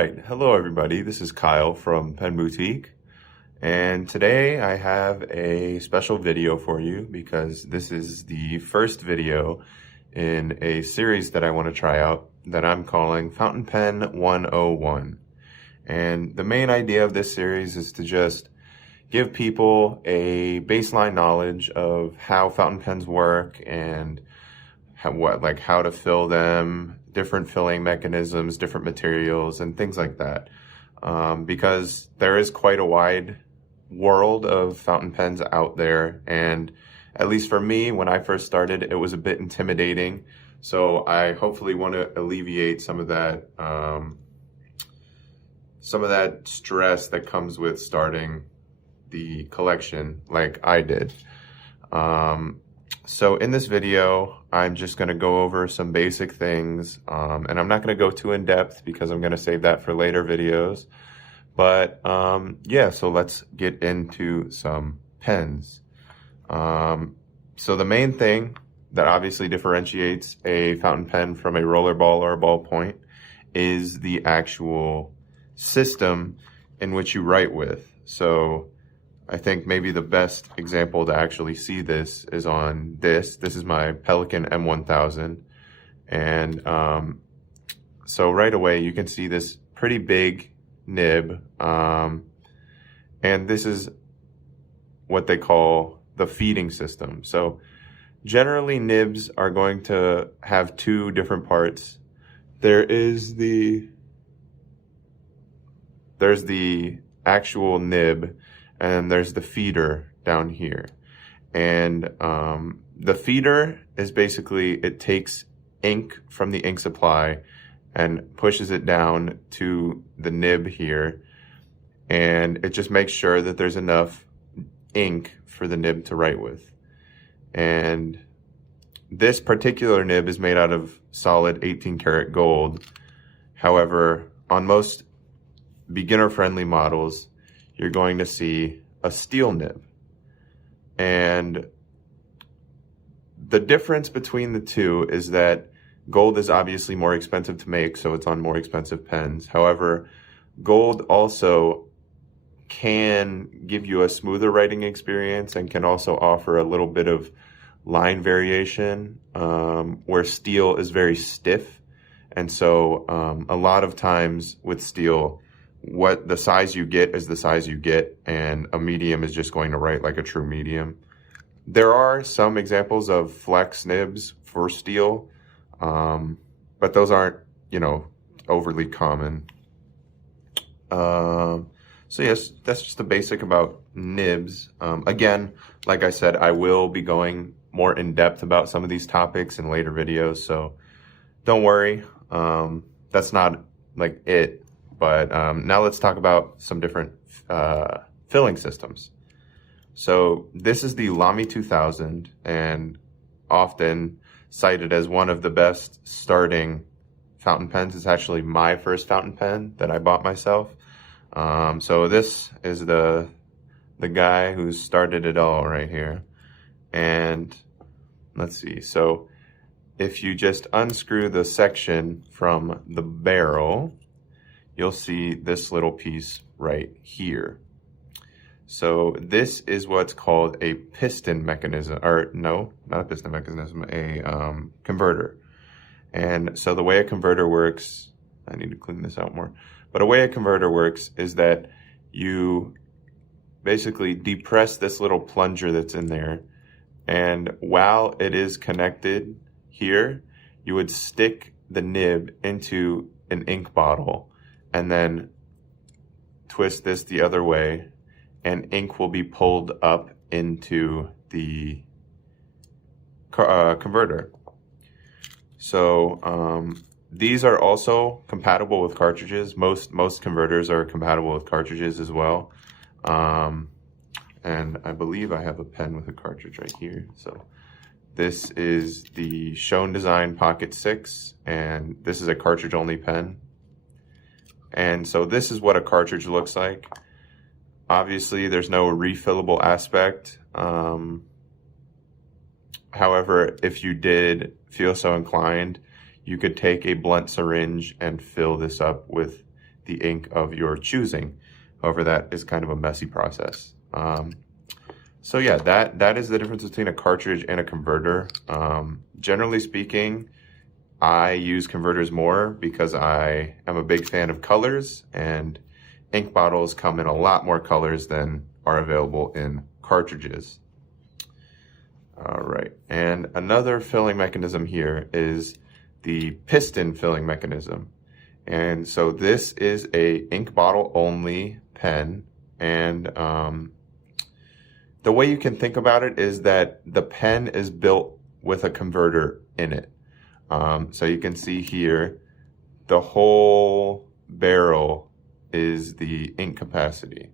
right, hello everybody. This is Kyle from Pen Boutique, and today I have a special video for you because this is the first video in a series that I want to try out that I'm calling Fountain Pen 101. And the main idea of this series is to just give people a baseline knowledge of how fountain pens work and how to fill them, different filling mechanisms, different materials, and things like that. Because there is quite a wide world of fountain pens out there, and at least for me, when I first started, it was a bit intimidating. So I hopefully want to alleviate some of that stress that comes with starting the collection like I did. So in this video, I'm just going to go over some basic things, and I'm not going to go too in depth because I'm going to save that for later videos. But yeah, so let's get into some pens. So the main thing that obviously differentiates a fountain pen from a roller ball or a ballpoint is the actual system in which you write with. So I think maybe the best example to actually see this is on this. This is my Pelikan M1000. And so right away you can see this pretty big nib. And this is what they call the feeding system. So generally nibs are going to have two different parts. There's the actual nib, and there's the feeder down here. And the feeder is basically, it takes ink from the ink supply and pushes it down to the nib here. And it just makes sure that there's enough ink for the nib to write with. And this particular nib is made out of solid 18 karat gold. However, on most beginner-friendly models, you're going to see a steel nib. And the difference between the two is that gold is obviously more expensive to make, so it's on more expensive pens. However, gold also can give you a smoother writing experience and can also offer a little bit of line variation, where steel is very stiff. And so a lot of times with steel, what the size you get is the size you get, and a medium is just going to write like a true medium. There are some examples of flex nibs for steel, but those aren't, overly common. So yes, that's just the basic about nibs. Again, like I said, I will be going more in depth about some of these topics in later videos, so don't worry. That's not like it. But now let's talk about some different filling systems. So this is the Lamy 2000, and often cited as one of the best starting fountain pens. It's actually my first fountain pen that I bought myself. So this is the guy who started it all right here. And let's see. So if you just unscrew the section from the barrel, you'll see this little piece right here. So this is what's called a piston mechanism, or no, not a piston mechanism, a converter. And so the way a converter works, I need to clean this out more, but a way a converter works is that you basically depress this little plunger that's in there, and while it is connected here, you would stick the nib into an ink bottle and then twist this the other way, and ink will be pulled up into the converter. So these are also compatible with cartridges. Most converters are compatible with cartridges as well. And I believe I have a pen with a cartridge right here. So this is the Shown Design Pocket 6, and this is a cartridge only pen. And so this is what a cartridge looks like. Obviously, there's no refillable aspect. However, if you did feel so inclined, you could take a blunt syringe and fill this up with the ink of your choosing. However, that is kind of a messy process. So yeah, that is the difference between a cartridge and a converter. Generally speaking, I use converters more because I am a big fan of colors, and ink bottles come in a lot more colors than are available in cartridges. All right, and another filling mechanism here is the piston filling mechanism. And so this is a ink bottle only pen, and the way you can think about it is that the pen is built with a converter in it. So you can see here, the whole barrel is the ink capacity.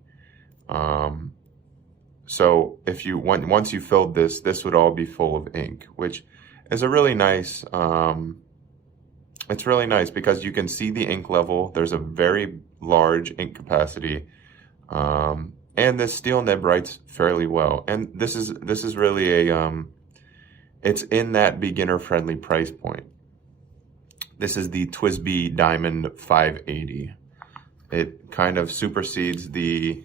So if you once you filled this would all be full of ink, which is a really nice, it's really nice because you can see the ink level. There's a very large ink capacity, and this steel nib writes fairly well. And this is really a, it's in that beginner friendly price point. This is the TWSBI Diamond 580. It kind of supersedes the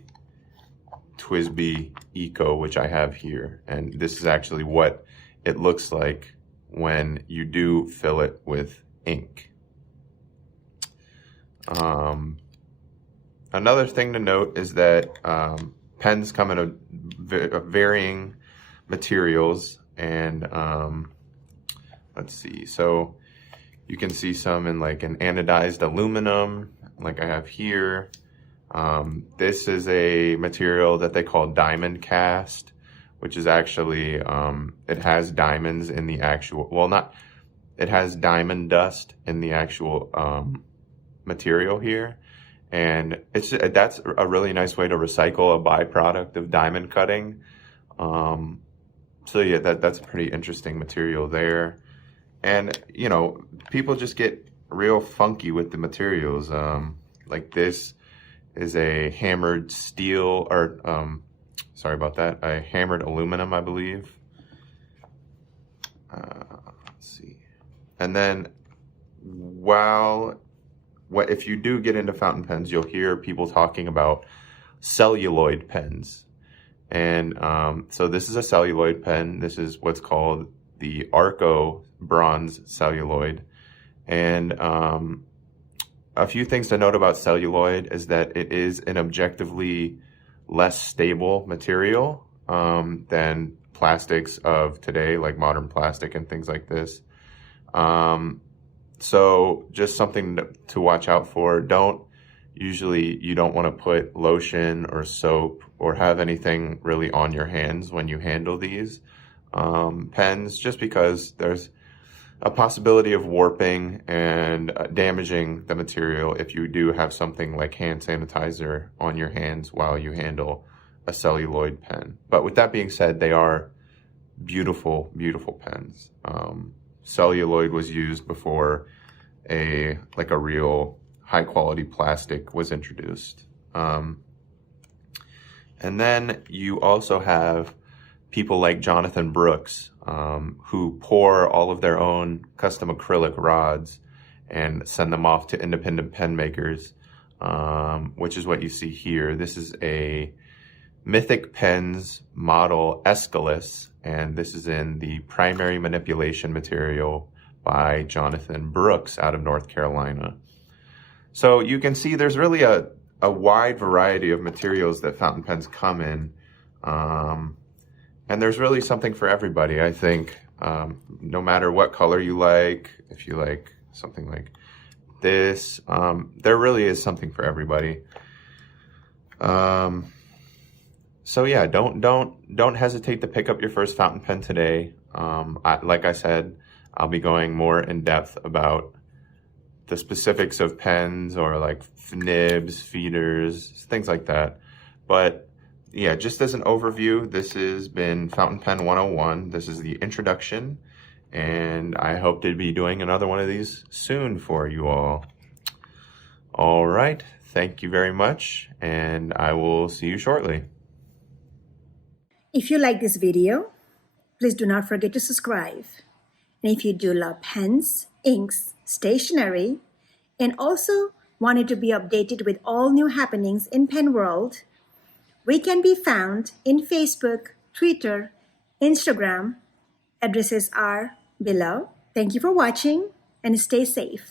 TWSBI Eco, which I have here. And this is actually what it looks like when you do fill it with ink. Another thing to note is that pens come in a varying materials, and let's see, so you can see some in like an anodized aluminum, like I have here. This is a material that they call diamond cast, which is actually, it has diamonds in the actual, well, not, it has diamond dust in the actual material here. And that's a really nice way to recycle a byproduct of diamond cutting. So yeah, that's a pretty interesting material there. And, you know, people just get real funky with the materials. Like this is a hammered steel, or sorry about that, a hammered aluminum, I believe. Let's see. And then if you do get into fountain pens, you'll hear people talking about celluloid pens. And so this is a celluloid pen. This is what's called the Arco Bronze Celluloid. And a few things to note about celluloid is that it is an objectively less stable material than plastics of today, like modern plastic and things like this. So just something to watch out for. You don't want to put lotion or soap or have anything really on your hands when you handle these pens, just because there's a possibility of warping and damaging the material if you do have something like hand sanitizer on your hands while you handle a celluloid pen. But with that being said, they are beautiful, beautiful pens. Celluloid was used before a real high quality plastic was introduced. And then you also have people like Jonathan Brooks, who pour all of their own custom acrylic rods and send them off to independent pen makers, which is what you see here. This is a Mythic Pens model Aeschylus, and this is in the primary manipulation material by Jonathan Brooks out of North Carolina. So you can see there's really a wide variety of materials that fountain pens come in. And there's really something for everybody, I think. No matter what color you like, if you like something like this, there really is something for everybody. So yeah, don't hesitate to pick up your first fountain pen today. Like I said, I'll be going more in depth about the specifics of pens, or like nibs, feeders, things like that. But yeah, just as an overview, this has been Fountain Pen 101. This is the introduction, and I hope to be doing another one of these soon for you all. All right, thank you very much, and I will see you shortly. If you like this video, please do not forget to subscribe. And if you do love pens, inks, stationery, and also wanted to be updated with all new happenings in pen world, we can be found in Facebook, Twitter, Instagram. Addresses are below. Thank you for watching and stay safe.